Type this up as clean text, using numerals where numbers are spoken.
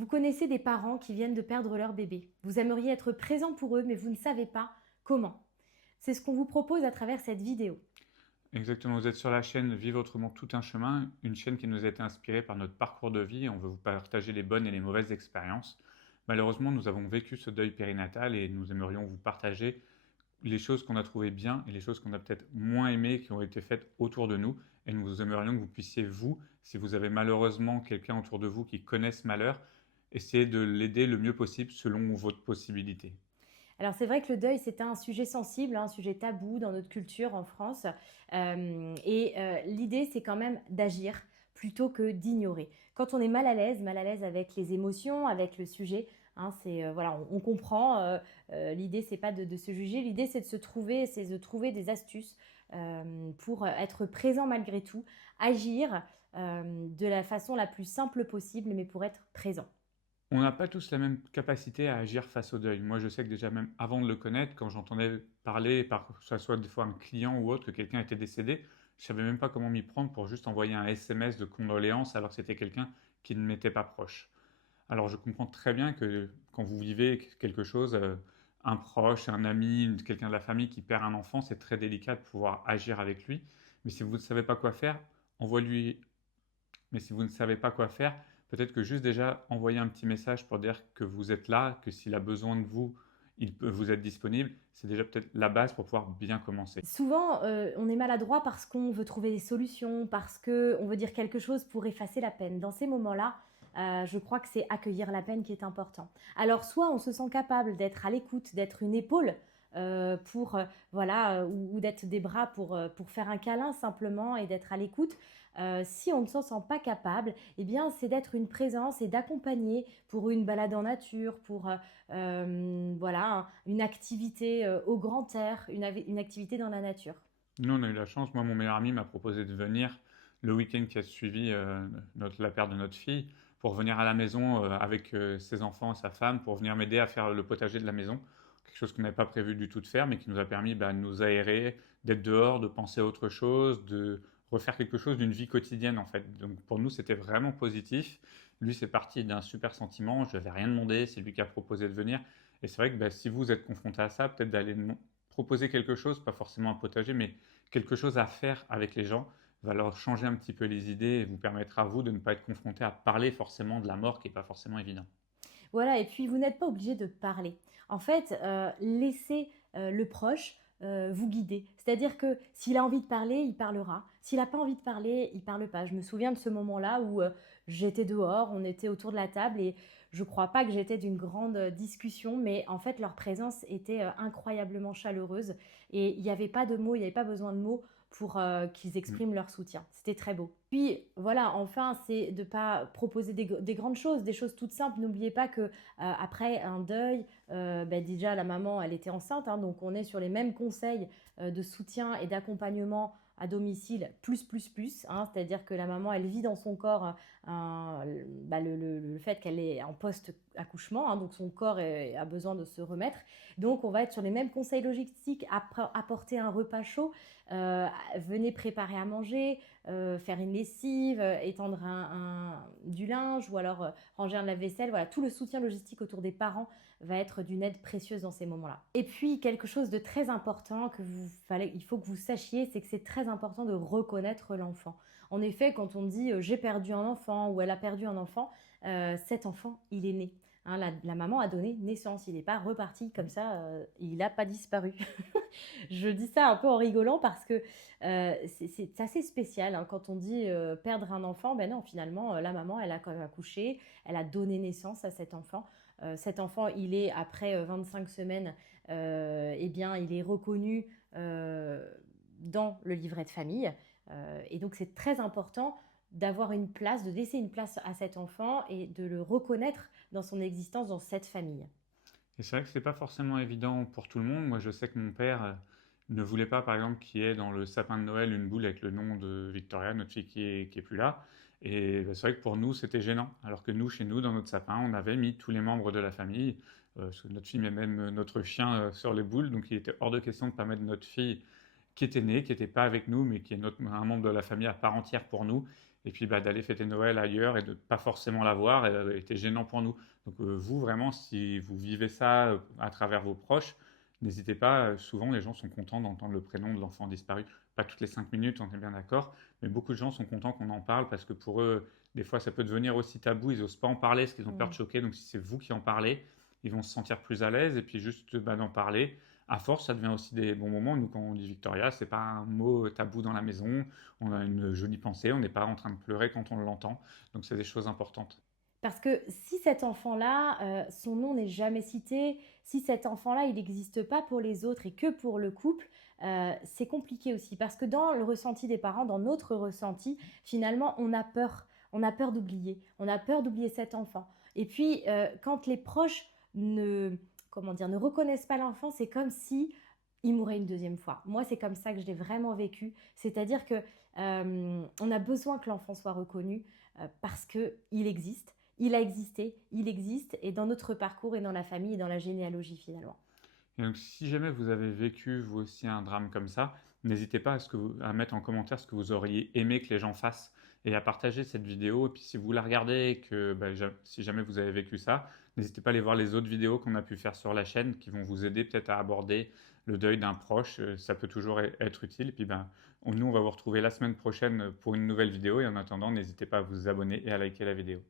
Vous connaissez des parents qui viennent de perdre leur bébé. Vous aimeriez être présent pour eux, mais vous ne savez pas comment. C'est ce qu'on vous propose à travers cette vidéo. Exactement, vous êtes sur la chaîne Vivre autrement tout un chemin, une chaîne qui nous a été inspirée par notre parcours de vie. On veut vous partager les bonnes et les mauvaises expériences. Malheureusement, nous avons vécu ce deuil périnatal et nous aimerions vous partager les choses qu'on a trouvées bien et les choses qu'on a peut-être moins aimées qui ont été faites autour de nous. Et nous aimerions que vous puissiez, vous, si vous avez malheureusement quelqu'un autour de vous qui connaît ce malheur, essayer de l'aider le mieux possible selon votre possibilité. Alors c'est vrai que le deuil, c'est un sujet sensible, un sujet tabou dans notre culture en France. L'idée, c'est quand même d'agir plutôt que d'ignorer. Quand on est mal à l'aise avec les émotions, avec le sujet, hein, voilà, on comprend. L'idée, c'est pas de se juger. L'idée, c'est de trouver des astuces pour être présent malgré tout, agir de la façon la plus simple possible, mais pour être présent. On n'a pas tous la même capacité à agir face au deuil. Moi, je sais que déjà même avant de le connaître, quand j'entendais parler, que ce soit des fois un client ou autre, que quelqu'un était décédé, je savais même pas comment m'y prendre pour juste envoyer un SMS de condoléances alors que c'était quelqu'un qui ne m'était pas proche. Alors je comprends très bien que quand vous vivez quelque chose, un proche, un ami, quelqu'un de la famille qui perd un enfant, c'est très délicat de pouvoir agir avec lui. Mais si vous ne savez pas quoi faire, envoie-lui mais si vous ne savez pas quoi faire, peut-être que juste déjà envoyer un petit message pour dire que vous êtes là, que s'il a besoin de vous, il peut vous être disponible, c'est déjà peut-être la base pour pouvoir bien commencer. Souvent, on est maladroit parce qu'on veut trouver des solutions, parce qu'on veut dire quelque chose pour effacer la peine. Dans ces moments-là, je crois que c'est accueillir la peine qui est important. Alors soit on se sent capable d'être à l'écoute, d'être une épaule, voilà, ou d'être des bras pour faire un câlin simplement et d'être à l'écoute. Si on ne s'en sent pas capable, eh bien c'est d'être une présence et d'accompagner pour une balade en nature, voilà, une activité au grand air, une activité dans la nature. Nous, on a eu la chance, moi, mon meilleur ami m'a proposé de venir le week-end qui a suivi la perte de notre fille, pour venir à la maison avec ses enfants et sa femme, pour venir m'aider à faire le potager de la maison. Quelque chose qu'on n'avait pas prévu du tout de faire, mais qui nous a permis de nous aérer, d'être dehors, de penser à autre chose, de refaire quelque chose d'une vie quotidienne en fait. Donc pour nous, c'était vraiment positif. Lui, c'est parti d'un super sentiment, je n'avais rien demandé, c'est lui qui a proposé de venir. Et c'est vrai que si vous êtes confronté à ça, peut-être d'aller proposer quelque chose, pas forcément un potager, mais quelque chose à faire avec les gens, va leur changer un petit peu les idées et vous permettra, vous, de ne pas être confronté à parler forcément de la mort qui n'est pas forcément évident. Voilà, et puis vous n'êtes pas obligé de parler. En fait, laissez le proche vous guider. C'est-à-dire que s'il a envie de parler, il parlera. S'il n'a pas envie de parler, il parle pas. Je me souviens de ce moment-là où j'étais dehors, on était autour de la table et je crois pas que j'étais d'une grande discussion, mais en fait leur présence était incroyablement chaleureuse et il n'y avait pas de mots, il n'y avait pas besoin de mots pour qu'ils Mm. expriment leur soutien. C'était très beau. Puis voilà, enfin, c'est de pas proposer des grandes choses, des choses toutes simples. N'oubliez pas que après un deuil, déjà la maman, elle était enceinte, hein, donc on est sur les mêmes conseils de soutien et d'accompagnement à domicile plus, hein, c'est-à-dire que la maman, elle vit dans son corps le fait qu'elle est en post-accouchement, hein, donc son corps a besoin de se remettre. Donc on va être sur les mêmes conseils logistiques, apporter un repas chaud, venez préparer à manger, faire une lessive, étendre du linge ou alors ranger un lave-vaisselle. Voilà, tout le soutien logistique autour des parents va être d'une aide précieuse dans ces moments-là. Et puis quelque chose de très important il faut que vous sachiez, c'est que c'est très important de reconnaître l'enfant. En effet, quand on dit j'ai perdu un enfant ou elle a perdu un enfant, cet enfant, il est né. Hein, la maman a donné naissance, il n'est pas reparti comme ça, il n'a pas disparu. Je dis ça un peu en rigolant parce que c'est assez spécial hein, quand on dit perdre un enfant. Ben non, finalement, la maman, elle a quand même accouché, elle a donné naissance à cet enfant. Cet enfant, il est après 25 semaines, eh bien, il est reconnu dans le livret de famille. Et donc, c'est très important d'avoir une place, de laisser une place à cet enfant et de le reconnaître dans son existence dans cette famille. Et c'est vrai que c'est pas forcément évident pour tout le monde. Moi, je sais que mon père ne voulait pas, par exemple, qu'il y ait dans le sapin de Noël une boule avec le nom de Victoria, notre fille qui est plus là. Et c'est vrai que pour nous, c'était gênant. Alors que nous, chez nous, dans notre sapin, on avait mis tous les membres de la famille. Parce que notre fille met même notre chien sur les boules. Donc il était hors de question de ne pas mettre notre fille qui était née, qui n'était pas avec nous, mais qui est un membre de la famille à part entière pour nous. et puis bah, d'aller fêter Noël ailleurs et de pas forcément l'avoir était gênant pour nous. Donc vous, vraiment, si vous vivez ça à travers vos proches, n'hésitez pas. Souvent, les gens sont contents d'entendre le prénom de l'enfant disparu. Pas toutes les 5 minutes, on est bien d'accord, mais beaucoup de gens sont contents qu'on en parle parce que pour eux, des fois, ça peut devenir aussi tabou. Ils n'osent pas en parler parce qu'ils ont peur de Mm. choquer. Donc si c'est vous qui en parlez, ils vont se sentir plus à l'aise et puis juste bah, d'en parler. À force, ça devient aussi des bons moments. Nous, quand on dit Victoria, c'est pas un mot tabou dans la maison. On a une jolie pensée. On n'est pas en train de pleurer quand on l'entend. Donc, c'est des choses importantes. Parce que si cet enfant-là, son nom n'est jamais cité, si cet enfant-là, il n'existe pas pour les autres et que pour le couple, c'est compliqué aussi. Parce que dans le ressenti des parents, dans notre ressenti, finalement, on a peur. On a peur d'oublier. On a peur d'oublier cet enfant. Et puis, quand les proches ne, comment dire, ne reconnaissent pas l'enfant, c'est comme si il mourait une deuxième fois. Moi, c'est comme ça que je l'ai vraiment vécu. C'est-à-dire que on a besoin que l'enfant soit reconnu parce qu'il existe, il a existé, il existe, et dans notre parcours et dans la famille et dans la généalogie finalement. Et donc, si jamais vous avez vécu, vous aussi, un drame comme ça, n'hésitez pas à mettre en commentaire ce que vous auriez aimé que les gens fassent et à partager cette vidéo. Et puis, si vous la regardez et que bah, si jamais vous avez vécu ça, n'hésitez pas à aller voir les autres vidéos qu'on a pu faire sur la chaîne qui vont vous aider peut-être à aborder le deuil d'un proche. Ça peut toujours être utile. Et puis, ben, nous, on va vous retrouver la semaine prochaine pour une nouvelle vidéo. Et en attendant, n'hésitez pas à vous abonner et à liker la vidéo.